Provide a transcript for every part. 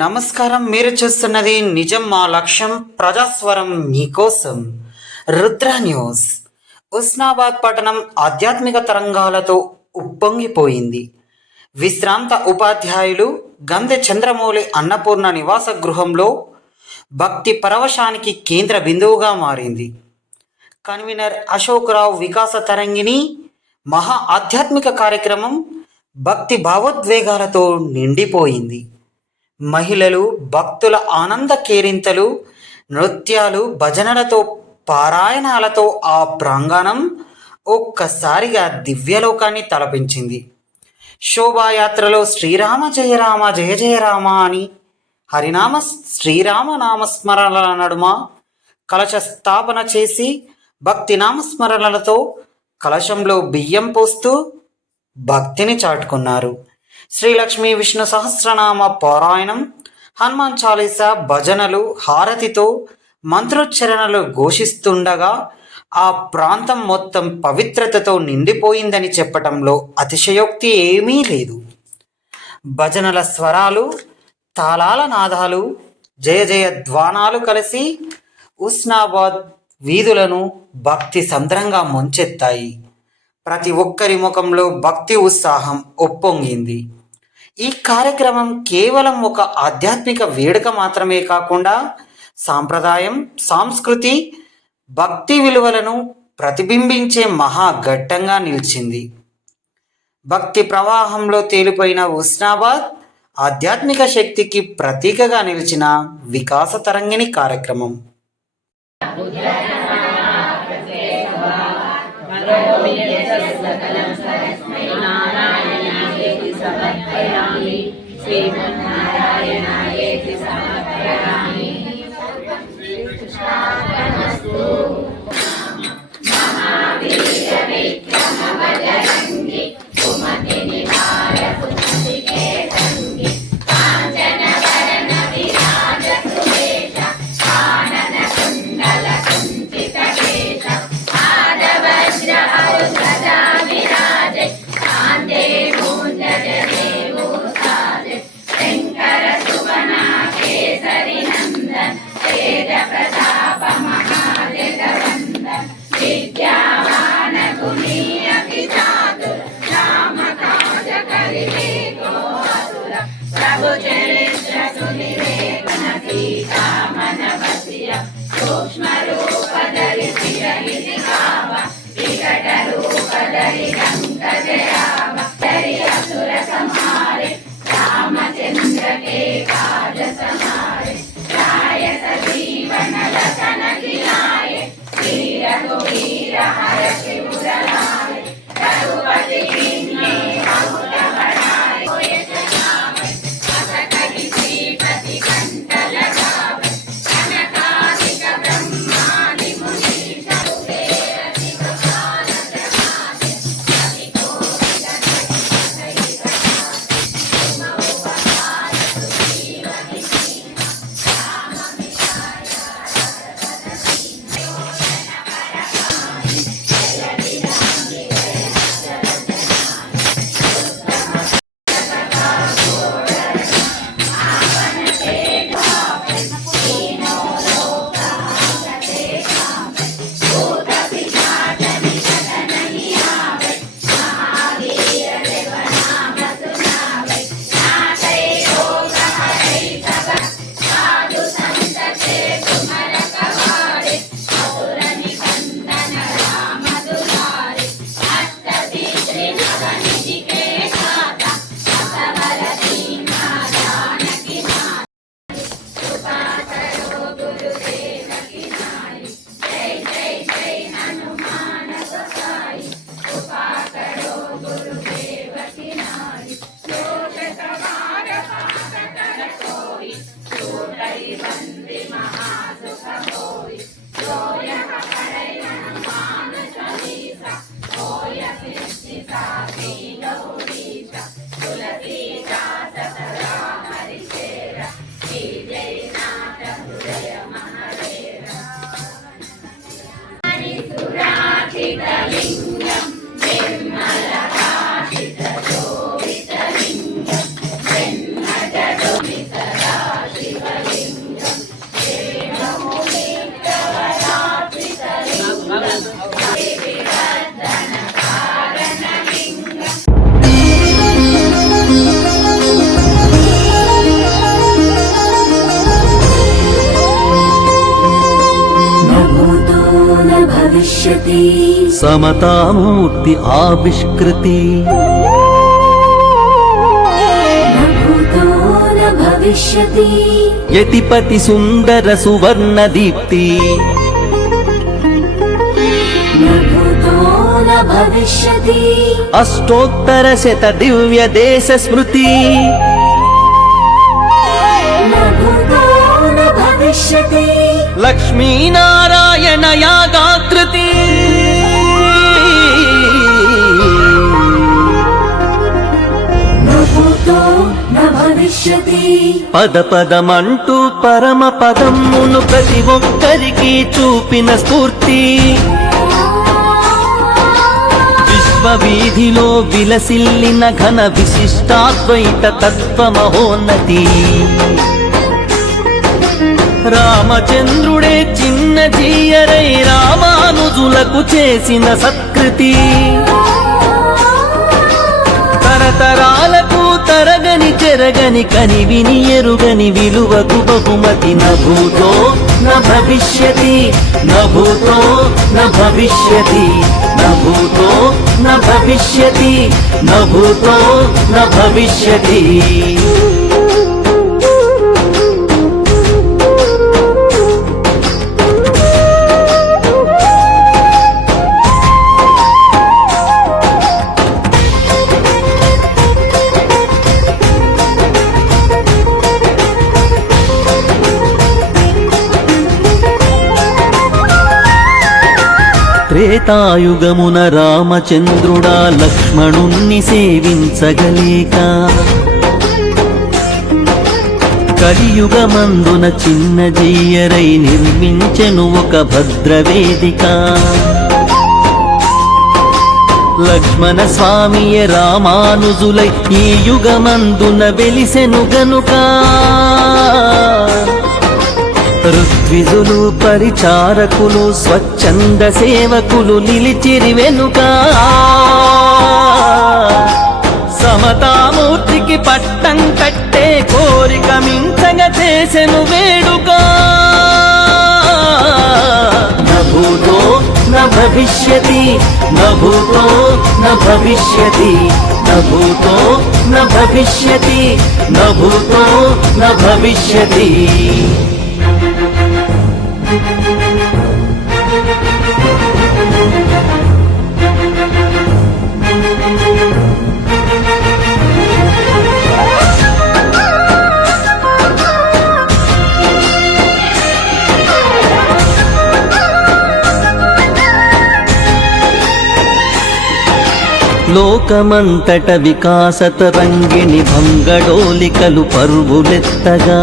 నమస్కారం. మీరు చూస్తున్నది నిజం మా లక్ష్యం ప్రజాస్వరం మీకోసం. రుద్ర న్యూస్. ఉస్నాబాద్ పట్టణం ఆధ్యాత్మిక తరంగాలతో ఉప్పొంగిపోయింది. విశ్రాంత ఉపాధ్యాయులు గంధె చంద్రమౌళి అన్నపూర్ణ నివాస గృహంలో భక్తి పరవశానికి కేంద్ర బిందువుగా మారింది. కన్వీనర్ అశోక్రావు వికాస తరంగిణి మహా ఆధ్యాత్మిక కార్యక్రమం భక్తి భావోద్వేగాలతో నిండిపోయింది. మహిళలు భక్తుల ఆనంద కేరింతలు, నృత్యాలు, భజనలతో, పారాయణాలతో ఆ ప్రాంగణం ఒక్కసారిగా దివ్యలోకాన్ని తలపించింది. శోభాయాత్రలో శ్రీరామ జయ రామ జయ జయ రామ అని హరినామ శ్రీరామ నామస్మరణల నడుమ కలశ స్థాపన చేసి భక్తి నామస్మరణలతో కలశంలో బియ్యం పోస్తూ భక్తిని చాటుకున్నారు. శ్రీలక్ష్మీ విష్ణు సహస్రనామ పారాయణం, హనుమాన్ చాలీసా, భజనలు, హారతితో మంత్రోచ్చరణలు ఘోషిస్తుండగా ఆ ప్రాంతం మొత్తం పవిత్రతతో నిండిపోయిందని చెప్పటంలో అతిశయోక్తి ఏమీ లేదు. భజనల స్వరాలు, తాళాల నాదాలు, జయ జయ ధ్వానాలు కలిసి ఉస్నాబాద్ వీధులను భక్తి సంద్రంగా ముంచెత్తాయి. ప్రతి ఒక్కరి ముఖంలో భక్తి ఉత్సాహం ఉప్పొంగింది. ఈ కార్యక్రమం కేవలం ఒక ఆధ్యాత్మిక వేడుక మాత్రమే కాకుండా సాంప్రదాయం, సంస్కృతి, భక్తి విలువలను ప్రతిబింబించే మహాఘట్టంగా నిలిచింది. భక్తి ప్రవాహంలో తేలిపోయిన ఉస్నాబాద్ ఆధ్యాత్మిక శక్తికి ప్రతీకగా నిలిచిన వికాస తరంగిణి కార్యక్రమం. శ్రీమన్నారాయణాయేతి సమర్పయామి. శ్రీకృష్ణార్పణమస్తు. మహావీర విక్రమ బజరంగి కుమతి నివార సుమతికే సంగి కాంచన వరణ విరాజ సువేష కానన కుండల కుంచిత కేశ ఆదవజ్ర ఔషధా విరాజ కాంతే మూంజ भविष्यति समतामूर्ति आविष्कृति न भूतो न भविष्यति यतिपति सुन्दर सुवर्ण दीप्ति न भूतो न भविष्यति अष्टोत्तर शत दिव्य देश स्मृति न भूतो न भविष्यति लक्ष्मी नारायण यागाकृति न भूतो न भविष्यति పద పదమంటూ పరమ పదమును ప్రతి ఒక్కరికి చూపిన స్ఫూర్తి విశ్వవీధిలో విలసిల్లిన ఘన విశిష్టాద్వైత తత్వ మహోన్నతి రామచంద్రుడే చిన్న జీయరై రామానుజులకు చేసిన సత్కృతి తరతరాలకు తరగని చెరగని కని విని ఎరుగని విలువకు బహుమతి న భూతో న భవిష్యతి న భూతో న భవిష్యతి న భూతో న భవిష్యతి న భూతో న భవిష్యతి త్రేతాయుగమున రామచంద్రుడా లక్ష్మణుణ్ణి సేవించగలేక కలియుగమందున చిన్న జీయరై నిర్మించెను ఒక భద్రవేదిక లక్ష్మణ స్వామియ రామానుజులై ఈ యుగమందున వెలిసెను గనుక ఋత్విజులు పరిచారకులు స్వచ్ఛంద సేవకులు నిలిచిరి వెనుక సమతామూర్తికి పట్టం కట్టే కోరిక మించగ చేసెను వేడుక న భూతో న భవిష్యతి న భూతో న భవిష్యతి న భూతో న భవిష్యతి న భూతో న భవిష్యతి లోకమంతట వికాసత రంగిణి భంగడోలికలు పర్వులెత్తగా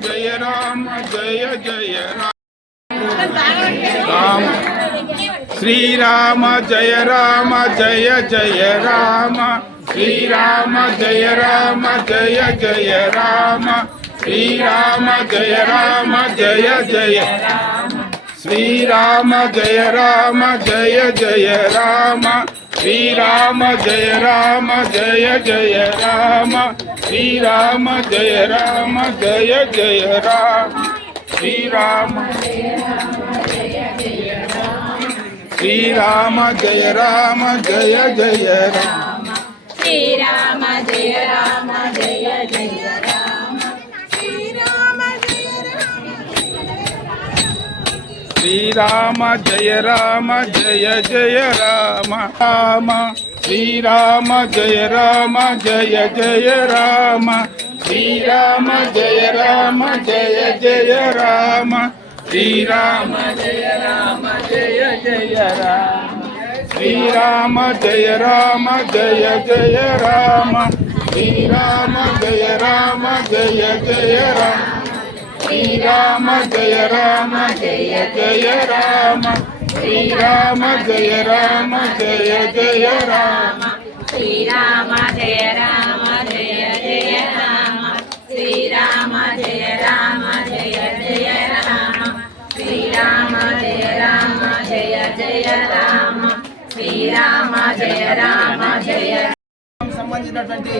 जय राम श्री राम जय जय राम श्री राम जय जय राम श्री राम जय जय राम श्री राम जय जय श्री राम जय जय राम श्री राम जय जय राम श्री राम जय जय राम श्री राम जय जय राम श्री राम జయ రామ జయ జయ రామ శ్రీరామ జయ రామ జయ జయ రామ రామ శ్రీరామ జయ రామ జయ జయ రామ శ్రీరామ జయ రామ జయ జయ రామ శ్రీరామ జయ రామ జయ జయ రామ శ్రీరామ జయ రామ జయ జయ రామ శ్రీరామ జయ రామ జయ జయ రామ శ్రీరామ జయ రామ జయ జయ రామ శ్రీరామ జయ రామ జయ జయ రామ శ్రీరామ జయ రామ జయ జయ రామ శ్రీరామ జయ రామ జయ జయ రామ శ్రీరామ జయ రామ జయ జయ రామ శ్రీరామ జయ రామ జయ సంబంధించినటువంటి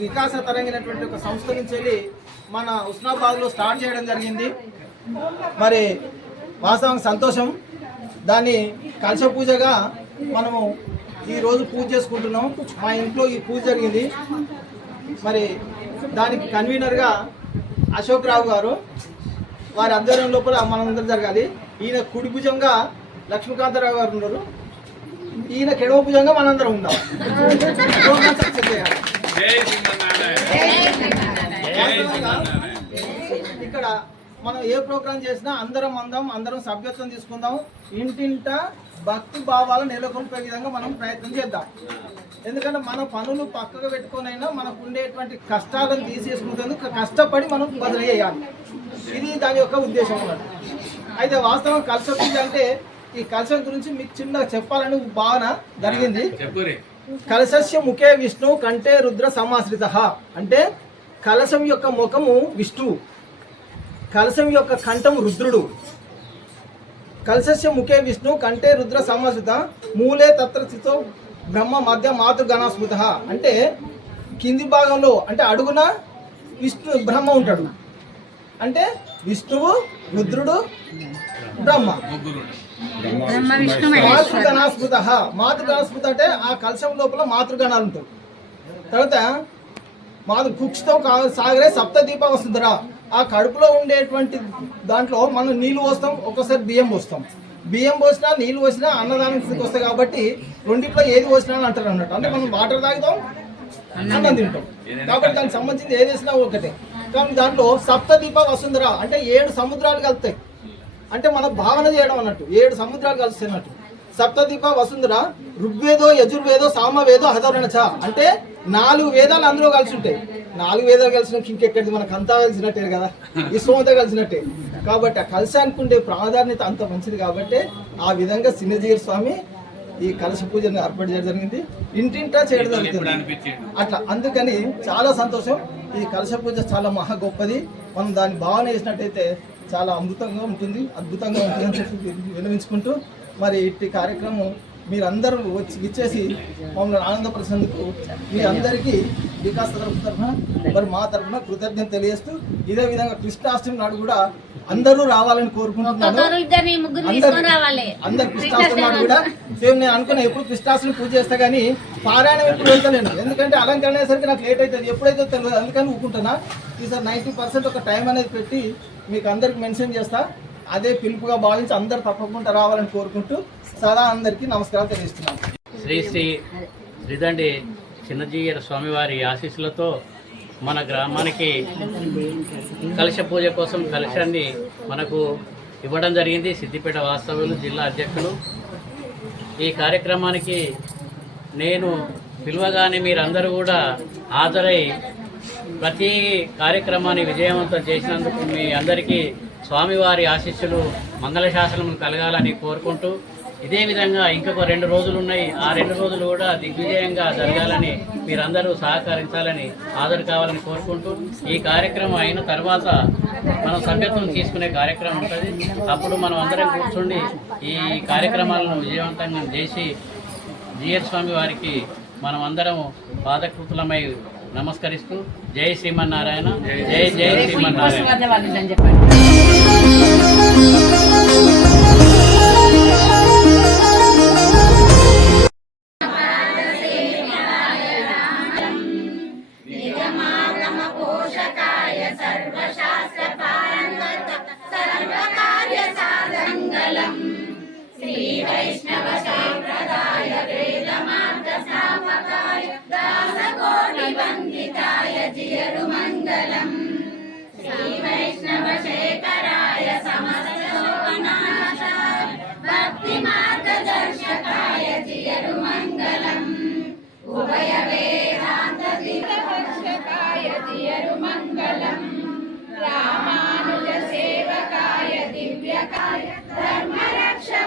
వికాస తరంగినటువంటి ఒక సంస్థ నుంచి వెళ్ళి మన ఉస్నాబాద్లో స్టార్ట్ చేయడం జరిగింది. మరి వాస్తవంగా సంతోషం. దాన్ని కలశ పూజగా మనము ఈరోజు పూజ చేసుకుంటున్నాం. మా ఇంట్లో ఈ పూజ జరిగింది. మరి దానికి కన్వీనర్గా అశోక్ రావు గారు, వారి ఆధ్వర్యం లోపల మనందరం జరగాలి. ఈయన కుడి భుజంగా లక్ష్మీకాంతరావు గారు ఉన్నారు. ఈయన కెడవ భుజంగా మనందరం ఉందాం. ఇక్కడ మనం ఏ ప్రోగ్రాం చేసినా అందరం సభ్యత్వం తీసుకుందాం. ఇంటింట భక్తి భావాలు నెలకొల్పే విధంగా మనం ప్రయత్నం చేద్దాం. ఎందుకంటే మన పనులు పక్కకు పెట్టుకునైనా మనకు ఉండేటువంటి కష్టాలను తీసేసుకునేందుకు కష్టపడి మనం బదిలీ చేయాలి. ఇది దాని యొక్క ఉద్దేశం అన్నమాట. అయితే వాస్తవం కలశ పూజ అంటే ఈ కలశం గురించి మీకు చిన్నగా చెప్పాలని భావన జరిగింది. కలశస్య ముఖే విష్ణు కంటే రుద్ర సమాశ్రిత అంటే కలశం యొక్క ముఖము విష్ణువు, కలశం యొక్క కంఠం రుద్రుడు. కలశస్య ముఖే విష్ణు కంటే రుద్ర సమాశ్రిత మూలే తత్ర స్థితో బ్రహ్మ మధ్య మాతృగణాస్మృత అంటే కింది భాగంలో అంటే అడుగున విష్ణు బ్రహ్మ ఉంటాడు. అంటే విష్ణువు, రుద్రుడు, బ్రహ్మ. మాతృగణాస్మృత అంటే ఆ కలశం లోపల మాతృగణాలు ఉంటాయి. తర్వాత కుక్షితో సాగరే సప్త దీప వస్తుందిరా. ఆ కడుపులో ఉండేటువంటి దాంట్లో మనం నీళ్లు పోస్తాం, ఒక్కోసారి బియ్యం పోస్తాం. బియ్యం పోసినా నీళ్లు పోసినా అన్నదానం వస్తాయి. కాబట్టి రెండిట్లో ఏది పోసినా అని అంటారు అన్నట్టు. అంటే మనం వాటర్ తాగుతాం, అన్నం తింటాం. కాబట్టి దానికి సంబంధించి ఏది వేసినా ఒకటే. కానీ దాంట్లో సప్త దీప వస్తుందిరా అంటే 7 సముద్రాలు కలుస్తాయి. అంటే మనం భావన చేయడం అన్నట్టు 7 సముద్రాలు కలుస్తున్నట్టు. సప్తదీప వసుంధర ఋగ్వేదో యజుర్వేదో సామవేదో అధర్వణచ అంటే 4 వేదాలు అందులో కలిసి ఉంటాయి. 4 వేదాలు కలిసినట్టు ఇంకెక్కడిది మనకు అంతా కలిసినట్టే కదా, విశ్వమంతా కలిసినట్టే. కాబట్టి ఆ కలశానికి ఉండే ప్రాధాన్యత అంత మంచిది. కాబట్టి ఆ విధంగా చిన్నజీయర్ స్వామి ఈ కలశ పూజను ఏర్పాటు చేయడం జరిగింది. ఇంటింటా చేయడం జరుగుతుంది అట్లా. అందుకని చాలా సంతోషం. ఈ కలశ పూజ చాలా మహా గొప్పది. మనం దాన్ని భావన చేసినట్టయితే చాలా అద్భుతంగా ఉంటుంది అని చెప్పి విన్నవించుకుంటూ మరి ఇట్టి కార్యక్రమం మీరందరూ ఇచ్చేసి మమ్మల్ని ఆనందపరిచేందుకు మీ అందరికీ వికాస్ తరఫున మరి మా తరఫున కృతజ్ఞత తెలియజేస్తూ ఇదే విధంగా కృష్ణాష్టమి నాడు కూడా అందరూ రావాలని కోరుకుంటున్నాను. అందరు కృష్ణాష్టమి నాడు కూడా సేమ్ నేను అనుకున్నా ఎప్పుడు కృష్ణాష్టమి పూజ చేస్తా కానీ పారాయణం ఎప్పుడు వెళ్తాను. ఎందుకంటే అలంకరణ అయ్యేసరికి నాకు లేట్ అవుతుంది, ఎప్పుడైతే తెలియదు. అందుకని ఊరుకుంటున్నా. ఈసారి 90% ఒక టైం అనేది పెట్టి మీకు అందరికి మెన్షన్ చేస్తా. అదే పిలుపుగా భావించి అందరు తప్పకుండా రావాలని కోరుకుంటూ సదా అందరికీ నమస్కారం తెలియజేస్తున్నాను. శ్రీ శ్రీ శ్రీదండి చిన్నజీయర్ స్వామివారి ఆశీస్సులతో మన గ్రామానికి కలశ పూజ కోసం కలశాన్ని మనకు ఇవ్వడం జరిగింది సిద్దిపేట వాస్తవ్యులు జిల్లా అధ్యక్షులు. ఈ కార్యక్రమానికి నేను పిలువగానే మీరందరూ కూడా హాజరై ప్రతి కార్యక్రమాన్ని విజయవంతం చేసినందుకు మీ అందరికీ స్వామివారి ఆశీస్సులు మంగళశాసనము కలగాలని కోరుకుంటూ ఇదే విధంగా ఇంకొక 2 రోజులు ఉన్నాయి. ఆ 2 రోజులు కూడా దిగ్విజయంగా జరగాలని మీరందరూ సహకరించాలని హాజరు కావాలని కోరుకుంటూ ఈ కార్యక్రమం అయిన తర్వాత మనం సభ్యత్వం తీసుకునే కార్యక్రమం ఉంటుంది. అప్పుడు మనం అందరం కూర్చుండి ఈ కార్యక్రమాలను విజయవంతంగా చేసి జీయర్ స్వామి వారికి మనం అందరం పాదకృతులమై నమస్కరిస్తూ జై శ్రీమన్నారాయణ, జై జై శ్రీమన్నారాయణ.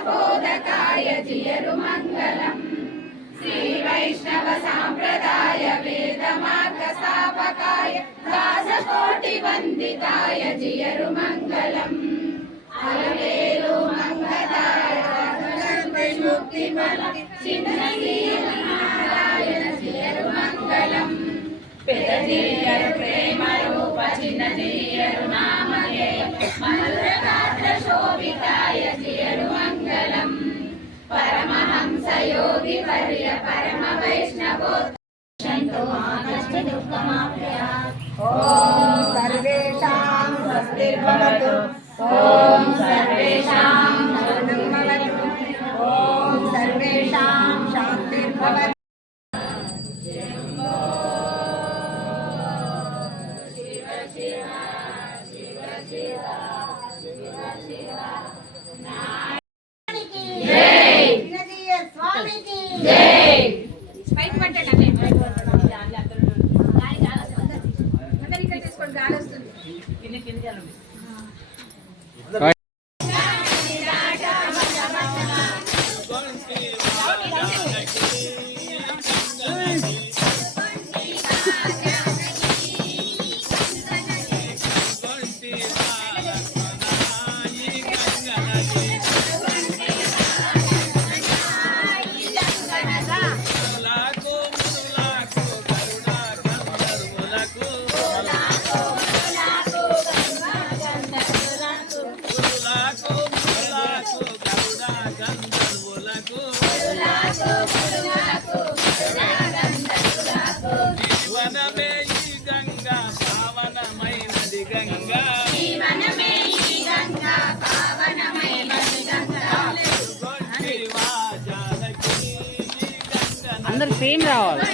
ధర్మోపోదకాయ జియరుమంగళం శ్రీ వైష్ణవ సాంప్రదాయ వేద మార్గ స్థాపకాయ దాసకోటి వందితాయ జియరుమంగళం అలవేలు మంగళాయ ముక్తి ఫల నారాయణ జియరుమంగళం పెదజీయరు ప్రేమ రూప చిన్నజీయరు నామధేయ మధుర గాత్ర శోభితాయ జియరుమంగళం పరమహంస యోగి వర్య పరమ వైష్ణవో శంతో మానష్ట దుఃఖమాప్యా ఓం సర్వేషాం స్వస్తిర్భవతు ఓం సర్వేషాం శుభమవతు ఓం సర్వేషాం శాంతిర్భవతు అందరు సేమ్ రావాలి.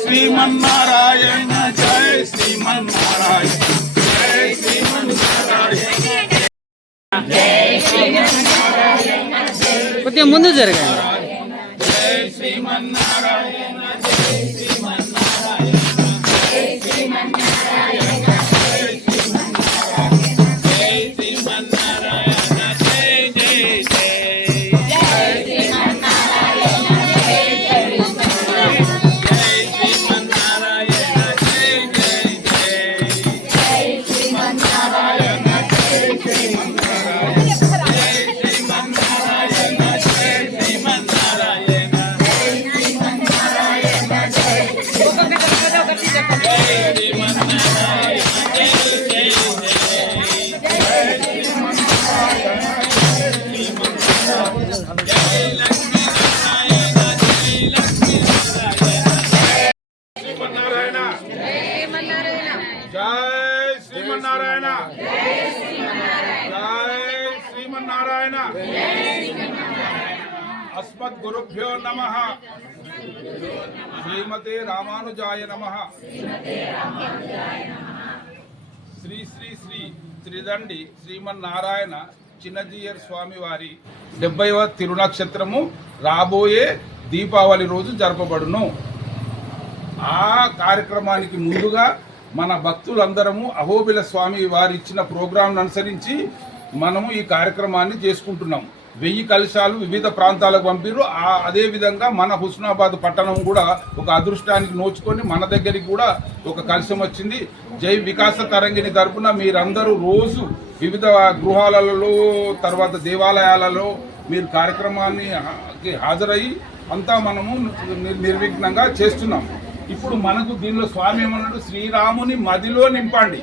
శ్రీమన్నారాయణ జై శ్రీమన్నారాయణ జై శ్రీమన్నారాయణ కొద్దిగా ముందు జరగండి. జై శ్రీమన్నారాయణ జై శ్రీమన్నారాయణ జై శ్రీమన్నారాయణ జై శ్రీమన్నారాయణ జై జై జై జై శ్రీమన్నారాయణ జై శ్రీమన్నారాయణ అస్మద్ గురుభ్యో నమః శ్రీమతే రామానుజాయ నమః శ్రీ శ్రీ శ్రీ త్రిదండి శ్రీమన్నారాయణ చిన్నజీయర్ స్వామి వారి 70వ తిరునక్షత్రము రాబోయే దీపావళి రోజు జరపబడును. ఆ కార్యక్రమానికి ముందుగా మన భక్తులందరము అహోబిల స్వామి వారి ఇచ్చిన ప్రోగ్రాంను అనుసరించి మనము ఈ కార్యక్రమాన్ని చేసుకుంటున్నాం. 1000 కలశాలు వివిధ ప్రాంతాలకు పంపిరు. అదే విధంగా మన హుస్నాబాద్ పట్టణం కూడా ఒక అదృష్టానికి నోచుకొని మన దగ్గరికి కూడా ఒక కలశం వచ్చింది. జై వికాస తరంగిణి తరపున మీరందరూ రోజు వివిధ గృహాలలో తర్వాత దేవాలయాలలో మీరు కార్యక్రమాన్ని హాజరయ్యి అంతా మనము నిర్విఘ్నంగా చేస్తున్నాం. ఇప్పుడు మనకు దీనిలో స్వామి ఏమన్నాడు, శ్రీరాముని మదిలో నింపండి.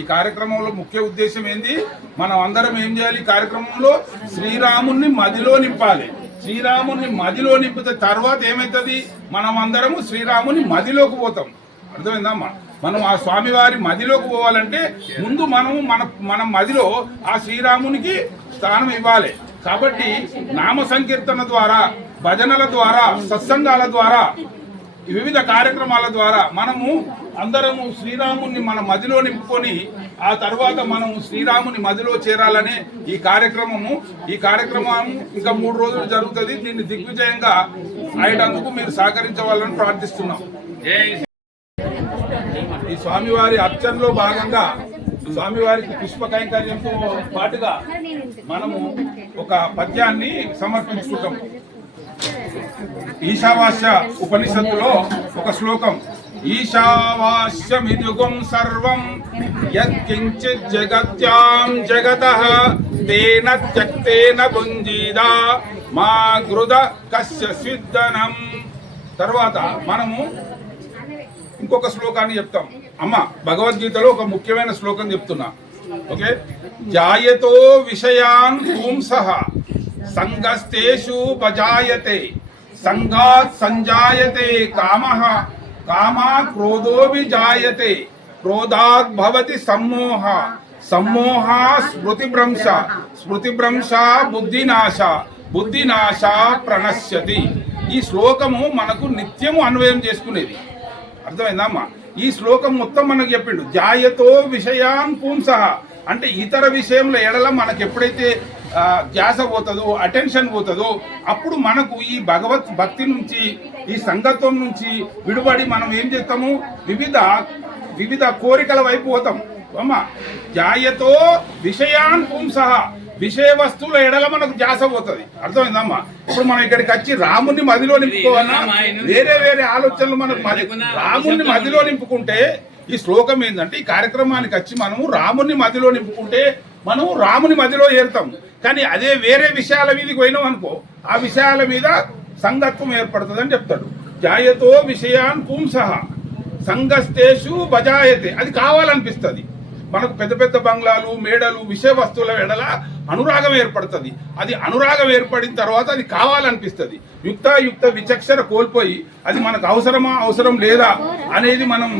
ఈ కార్యక్రమంలో ముఖ్య ఉద్దేశం ఏంది, మనం అందరం ఏం చేయాలి, ఈ కార్యక్రమంలో శ్రీరాముని మదిలో నింపాలి. శ్రీరాముని మదిలో నింపితే తర్వాత ఏమవుతుంది, మనం అందరము శ్రీరాముని మదిలోకి పోతాం. అర్థమైందమ్మా? మనం ఆ స్వామివారి మదిలోకి పోవాలంటే ముందు మనము మన మదిలో ఆ శ్రీరామునికి స్థానం ఇవ్వాలి. కాబట్టి నామ సంకీర్తన ద్వారా, భజనల ద్వారా, సత్సంగాల ద్వారా, వివిధ కార్యక్రమాల ద్వారా మనము అందరము శ్రీరాముని మన మదిలో నింపుకొని ఆ తర్వాత మనము శ్రీరాముని మదిలో చేరాలనే ఈ కార్యక్రమం ఇంకా 3 రోజులు జరుగుతుంది. దీన్ని దిగ్విజయంగా అయ్యేందుకు మీరు సహకరించవాలని ప్రార్థిస్తున్నాం. ఈ స్వామివారి అర్చనలో భాగంగా స్వామివారికి పుష్ప కైంకర్యంతో పాటుగా మనము ఒక పద్యాన్ని సమర్పించుకుంటాం. ఈశావాస్య ఉపనిషత్తులో ఒక శ్లోకం, ఈశావాస్యమిదుగుం సర్వం యత్కించిత్ జగత్యాం జగతః తేన త్యక్తేన భుంజీదా మా గృద కస్య స్విద్దనం. తర్వాత మనము ఇంకొక శ్లోకాన్ని చెప్తాం. అమ్మ భగవద్గీతలో ఒక ముఖ్యమైన శ్లోకం చెప్తున్నా. ఓకే, జాయతో విషయాన్ పుంసః సంగస్తేషు భజాయతే సంగాత్ సంజాయతే కామః కామాత్ క్రోధోపి జాయతే క్రోధాత్ భవతి సమ్మోహ సమ్మోహ స్మృతిభ్రంశ స్మృతిభ్రంశ బుద్ధినాశ బుద్ధినాశ ప్రణశ్యతి. ఈ శ్లోకము మనకు నిత్యము అన్వయం చేసుకునేది. అర్థమైందమ్మా? ఈ శ్లోకం మొత్తం మనకు చెప్పిండు. జాయతో విషయాన్ పుంసః అంటే ఇతర విషయంలో ఎడల మనకు ఎప్పుడైతే ధ్యాస పోతుందో, అటెన్షన్ పోతుందో, అప్పుడు మనకు ఈ భగవత్ భక్తి నుంచి, ఈ సంగత్వం నుంచి విడుబడి మనం ఏం చేస్తాము, వివిధ కోరికల వైపు పోతాం. అమ్మ జాయతో విషయాన్ పుంసః విషయ వస్తువుల ఎడల మనకు ధ్యాస పోతుంది. అర్థమైందమ్మా? ఇప్పుడు మనం ఇక్కడికి వచ్చి రాముని మదిలో నింపుకోవాలన్నా వేరే ఆలోచనలు మనకు రాముని మదిలో నింపుకుంటే ఈ శ్లోకం ఏంటంటే, ఈ కార్యక్రమానికి వచ్చి మనము రాముని మదిలో నింపుకుంటే మనము రాముని మదిలో ఏరుతాం. కానీ అదే వేరే విషయాల మీదకి పోయినాం అనుకో, ఆ విషయాల మీద సంగత్వం ఏర్పడుతుంది అని చెప్తాడు. జాయతో విషయాన్ పుంసః సంగస్తేషు భజాయతే. అది కావాలనిపిస్తుంది మనకు. పెద్ద పెద్ద బంగ్లాలు, మేడలు, విషయ వస్తువుల ఎడల అనురాగం ఏర్పడుతుంది. అది అనురాగం ఏర్పడిన తర్వాత అది కావాలనిపిస్తుంది. యుక్త విచక్షణ కోల్పోయి అది మనకు అవసరమా అవసరం లేదా అనేది మనం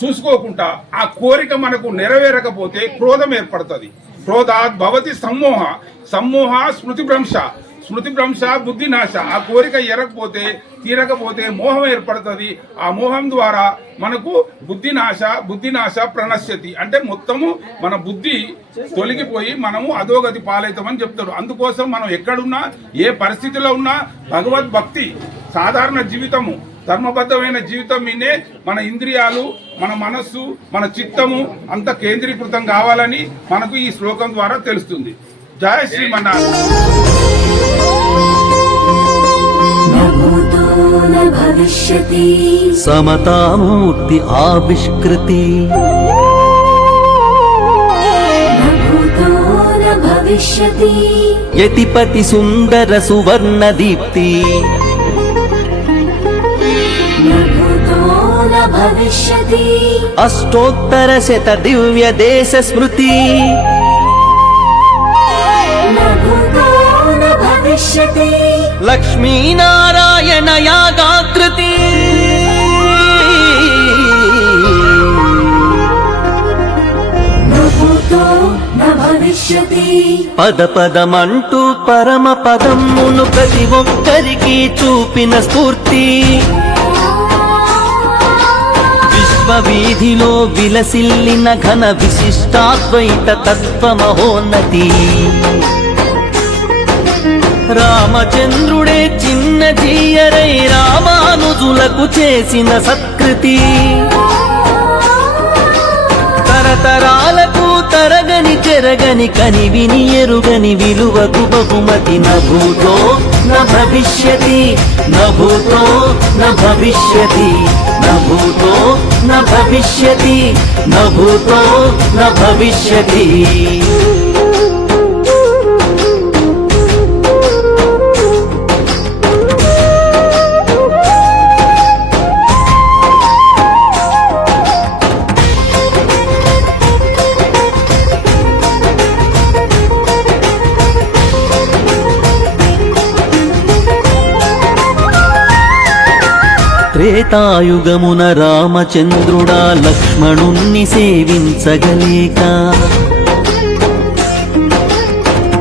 చూసుకోకుండా ఆ కోరిక మనకు నెరవేరకపోతే క్రోధం ఏర్పడుతుంది. క్రోధాత్ భవతి సమ్మోహ సమ్మోహ స్మృతిభ్రంశ స్మృతి భ్రంశ బుద్ధి నాశ. ఆ కోరిక ఎరగపోతే తీరకపోతే మోహం ఏర్పడుతుంది. ఆ మోహం ద్వారా మనకు బుద్ధి నాశ ప్రణశ్యతి అంటే మొత్తము మన బుద్ధి తొలగిపోయి మనము అధోగతి పాలవుతామని చెప్తాడు. అందుకోసం మనం ఎక్కడున్నా ఏ పరిస్థితిలో ఉన్నా భగవద్భక్తి, సాధారణ జీవితము, ధర్మబద్ధమైన జీవితం మీదే మన ఇంద్రియాలు, మన మనస్సు, మన చిత్తము అంత కేంద్రీకృతం కావాలని మనకు ఈ శ్లోకం ద్వారా తెలుస్తుంది. జయ శ్రీమన్నారాయణ. न भूतो न भविष्यति సమతామూర్తి ఆవిష్కృతి न भूतो न भविष्यति యతిపతి సుందర సువర్ణ దీప్తి न भूतो न भविष्यति అష్టోత్తర శత దివ్య దేశ స్మృతి न भूतो न भविष्यति లక్ష్మీనారాయణ యాగాకృతి न भूतो न भविष्यति పద పదమంటూ పరమ పదమును ప్రతి ఒక్కరికి చూపిన స్ఫూర్తి విశ్వవీధిలో విలసిల్లిన ఘన విశిష్టాద్వైత తత్వ మహోన్నతి రామచంద్రుడే చిన్న జీయరై రామానుజులకు చేసిన సత్కృతి తరతరాలకు తరగని చెరగని కని విని ఎరుగని విలువకు బహుమతి న భూతో న భవిష్యతి న భూతో న భవిష్యతి న భూతో న భవిష్యతి న భూతో న భవిష్యతి త్రేతాయుగమున రామచంద్రుడా లక్ష్మణుణ్ణి సేవించగలేక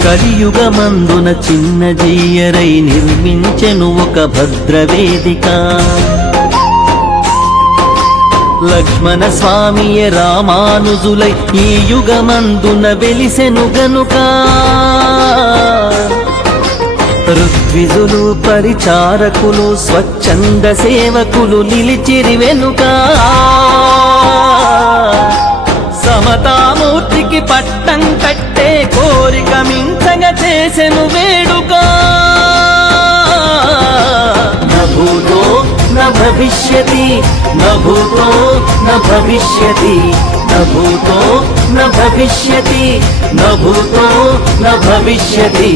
కలియుగమందున చిన్న జీయరై నిర్మించెను ఒక భద్రవేదిక లక్ష్మణ స్వామియే రామానుజులై ఈ యుగమందున వెలిసెను గనుక ఋత్విజులు పరిచారకులు స్వచ్ఛంద సేవకులు నిలిచిరి వెనుక సమతామూర్తికి పట్టం కట్టే కోరిక మించగా చేసెను వేడుక న భూతో న భవిష్యతి న భూతో న భవిష్యతి న భూతో న భవిష్యతి న భూతో న భవిష్యతి